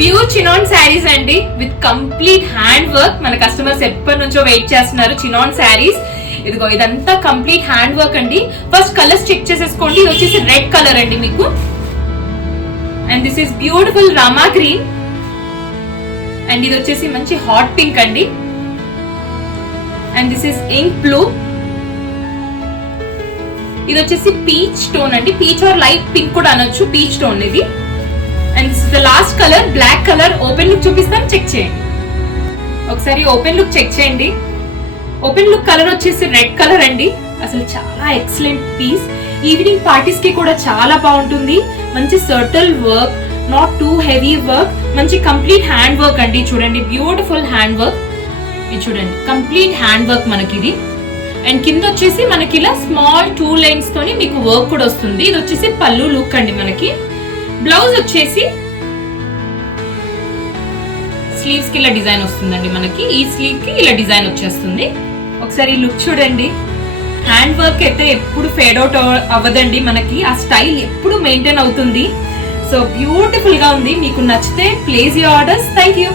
Pure chinon sarees అండి with complete hand work. మన customers ఎప్పటి నుంచో వెయిట్ చేస్తున్నారు చినాన్ శారీస్. ఇదిగో ఇదంతా కంప్లీట్ హ్యాండ్ వర్క్ అండి. ఫస్ట్ కలర్స్ చెక్ చేసేసుకోండి. ఇది వచ్చేసి రెడ్ కలర్ అండి మీకు, and this is beautiful Rama green, and ఇది వచ్చేసి మంచి హాట్ పింక్ అండి, and this is ink blue. ఇది వచ్చేసి పీచ్ టోన్ అండి, పీచ్ ఆర్ లైట్ పింక్ కూడా అనొచ్చు, పీచ్ టోన్ ఇది. And this is the last colour black colour. Open look చూపిస్తాను, చెక్ చేయండి ఒకసారి. ఓపెన్ లుక్ చెక్ చేయండి. ఓపెన్ లుక్ కలర్ వచ్చేసి రెడ్ కలర్ అండి. అసలు చాలా ఎక్సలెంట్ పీస్. ఈవినింగ్ పార్టీస్ కి కూడా చాలా బాగుంటుంది. మంచి subtle work, not too heavy work, మంచి కంప్లీట్ హ్యాండ్ వర్క్ అండి. చూడండి బ్యూటిఫుల్ హ్యాండ్ వర్క్. ఇది చూడండి కంప్లీట్ హ్యాండ్ వర్క్ మనకి ఇది. అండ్ కింద వచ్చేసి మనకి ఇలా స్మాల్ 2 లైన్స్ తోని మీకు వర్క్ కూడా వస్తుంది. ఇది వచ్చేసి పళ్ళు లుక్ అండి మనకి. బ్లౌజ్ వచ్చేసి స్లీవ్స్ కి ఇలా డిజైన్ వస్తుందండి మనకి. ఈ స్లీవ్ కి ఇలా డిజైన్ వచ్చేస్తుంది. ఒకసారి ఈ లుక్ చూడండి. హ్యాండ్ వర్క్ అయితే ఎప్పుడు ఫేడ్ అవుట్ అవ్వదండి మనకి, ఆ స్టైల్ ఎప్పుడు మెయింటైన్ అవుతుంది. సో బ్యూటిఫుల్ గా ఉంది. మీకు నచ్చితే place your orders. Thank you.